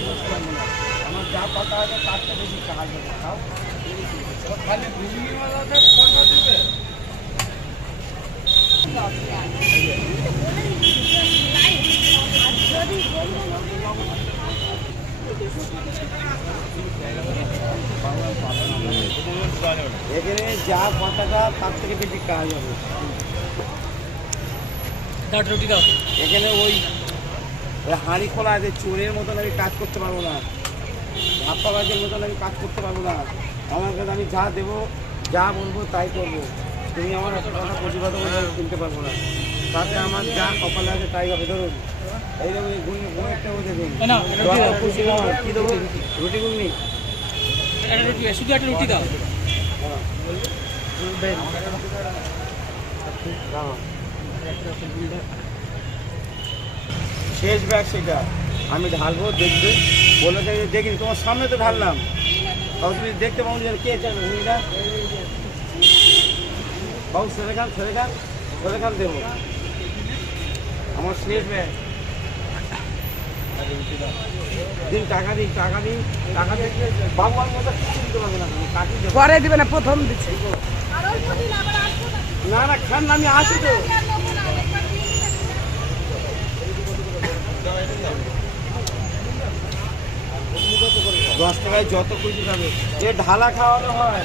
করতে পারব না আমার যা কথা আছে তার থেকে বেশি দেবো খাও খালি দিবে এখানে যা কথাটা তার থেকে বেশি কাজ হবে। রুটি দাও। এখানে ওই হাঁড়ি খোলা আছে চোরের মতন আমি কাজ করতে পারব না। ধাপ্পাবাজের মতন আমি কাজ করতে পারব না। আমার কাছে আমি যা দেবো যা বলব তাই করব। তুমি আমার এত টাকা প্রতিবাদ করে কিনতে পারব না। তাতে আমার যা কপালে আছে তাই হবে। ধরুন এইরকম গুণ একটা দাও। দশটা খুশি কি দেবো? রুটি রুটি শুধু একটা রুটি দাও। শেষ ব্যাগ সেটা আমি ঢালবো দেখবে। বলে দেখি দেখিনি তোমার সামনে তো ঢাললাম। তখন তুমি দেখতে পাবো যে কে চান হুইটা বাবু সেরে খান সেরে খান সেরে খান দেবো। আমার শেষ ব্যাগ দিন টাকা দিন টাকা দিন টাকা দিন। বাবু আমার মতো কিছু দিতে পারবে না আমি পরে দিবে না প্রথম দিচ্ছে। না না খান আমি আসি তো। দশ টাকায় যত খুশি খাবে। এ ঢালা খাওয়ানো হয়।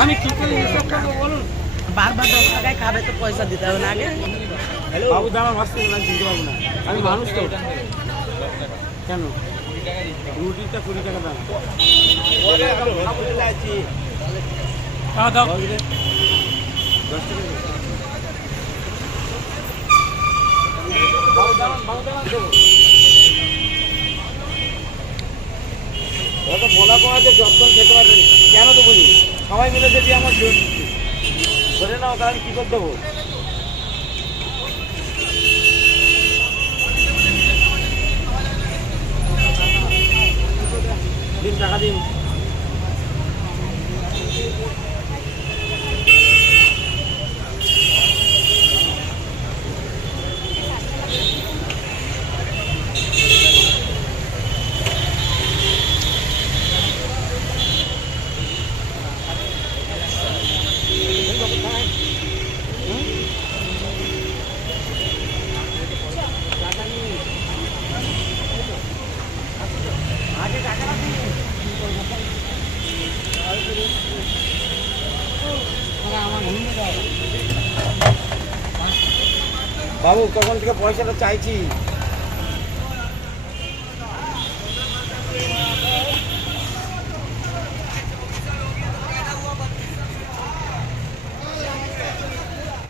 আমি কি করে বলুন? বারবার দশ টাকায় খাবে তো পয়সা দিতে হবে না আগে। বাবু দাঁড়া মাসতে না দিতে পারব না। আমি মানুষ তো। কেন? রুটিটা কুড়ি টাকা দাম। বলা করা যে যতক্ষণ খেতে পারবেন কেন তো বুঝি সবাই মিলে যদি আমার ধরে নাও তাহলে কী করে দেবো দিন, টাকা দিন। বাবু তখন থেকে পয়সাটা চাইছি?